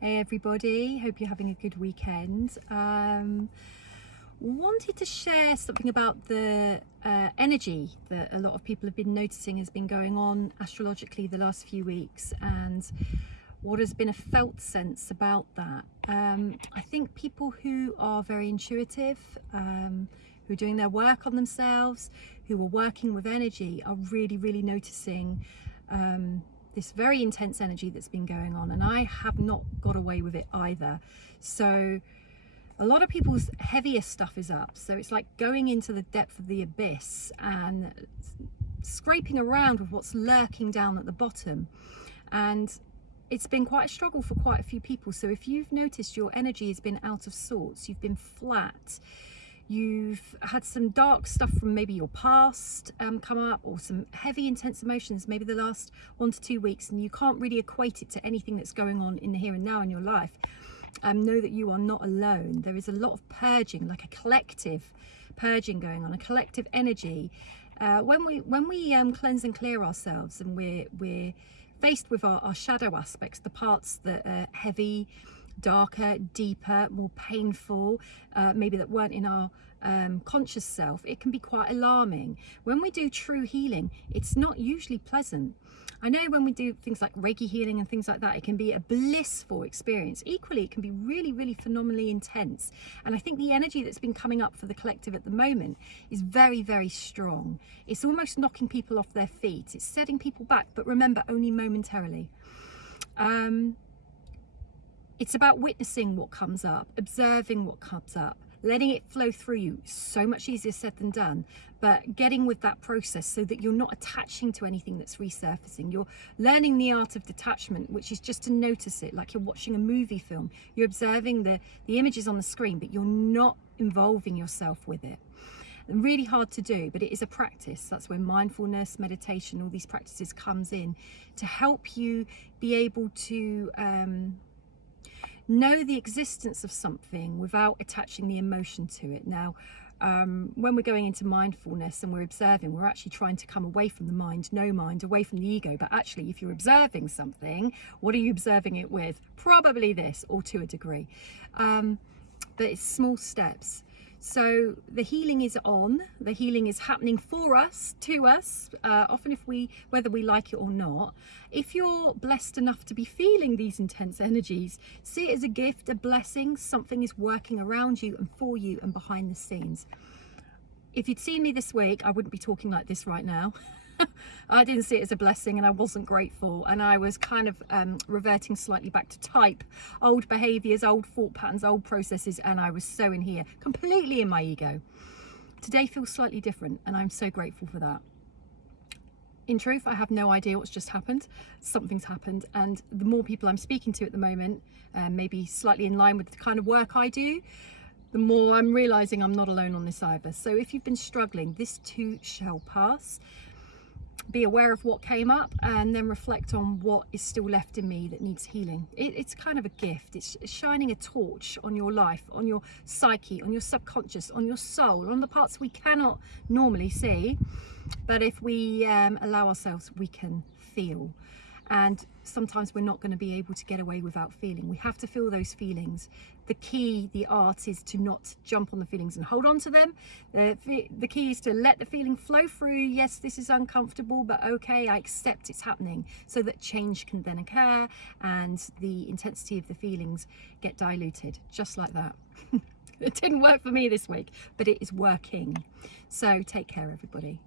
Hey everybody, hope you're having a good weekend. Wanted to share something about the energy that a lot of people have been noticing has been going on astrologically the last few weeks, and what has been a felt sense about that. I think people who are very intuitive, who are doing their work on themselves, who are working with energy, are really noticing this very intense energy that's been going on, and I have not got away with it either. So a lot of people's heavier stuff is up, so it's like going into the depth of the abyss and scraping around with what's lurking down at the bottom, and it's been quite a struggle for quite a few people. So if you've noticed your energy has been out of sorts, you've been flat, you've had some dark stuff from maybe your past come up, or some heavy intense emotions maybe the last 1 to 2 weeks, and you can't really equate it to anything that's going on in the here and now in your life, know that you are not alone. There is a lot of purging, like a collective purging going on, a collective energy. When we cleanse and clear ourselves, and we're faced with our shadow aspects, the parts that are heavy, darker, deeper, more painful, maybe that weren't in our conscious self, it can be quite alarming. When we do true healing, it's not usually pleasant. I know when we do things like Reiki healing and things like that, it can be a blissful experience. Equally, it can be really phenomenally intense. And I think the energy that's been coming up for the collective at the moment is very strong. It's almost knocking people off their feet. It's setting people back, but remember, only momentarily. It's about witnessing what comes up, observing what comes up, letting it flow through you. So much easier said than done, but getting with that process so that you're not attaching to anything that's resurfacing. You're learning the art of detachment, which is just to notice it, like you're watching a movie film. You're observing the images on the screen, but you're not involving yourself with it. And really hard to do, but it is a practice. That's where mindfulness, meditation, all these practices comes in to help you be able to know the existence of something without attaching the emotion to it. Now, when we're going into mindfulness and we're observing, we're actually trying to come away from the mind, no mind, away from the ego. But actually, if you're observing something, what are you observing it with? Probably this, or to a degree. But it's small steps. So the healing is on, the healing is happening for us, to us, often whether we like it or not. If you're blessed enough to be feeling these intense energies, see it as a gift, a blessing. Something is working around you and for you and behind the scenes. If you'd seen me this week, I wouldn't be talking like this right now. I didn't see it as a blessing, and I wasn't grateful, and I was kind of reverting slightly back to type, old behaviors, old thought patterns, old processes, and I was so in here, completely in my ego. Today feels slightly different, and I'm so grateful for that. In truth, I have no idea what's just happened. Something's happened, and the more people I'm speaking to at the moment, maybe slightly in line with the kind of work I do, the more I'm realizing I'm not alone on this either. So if you've been struggling, this too shall pass. Be aware of what came up, and then reflect on what is still left in me that needs healing. It's kind of a gift. It's shining a torch on your life, on your psyche, on your subconscious, on your soul, on the parts we cannot normally see. But if we allow ourselves, we can feel. And sometimes we're not going to be able to get away without feeling. We have to feel those feelings. The key, the art, is to not jump on the feelings and hold on to them. The key is to let the feeling flow through. Yes, this is uncomfortable, but okay, I accept it's happening, so that change can then occur and the intensity of the feelings get diluted, just like that. It didn't work for me this week, but it is working. So take care, everybody.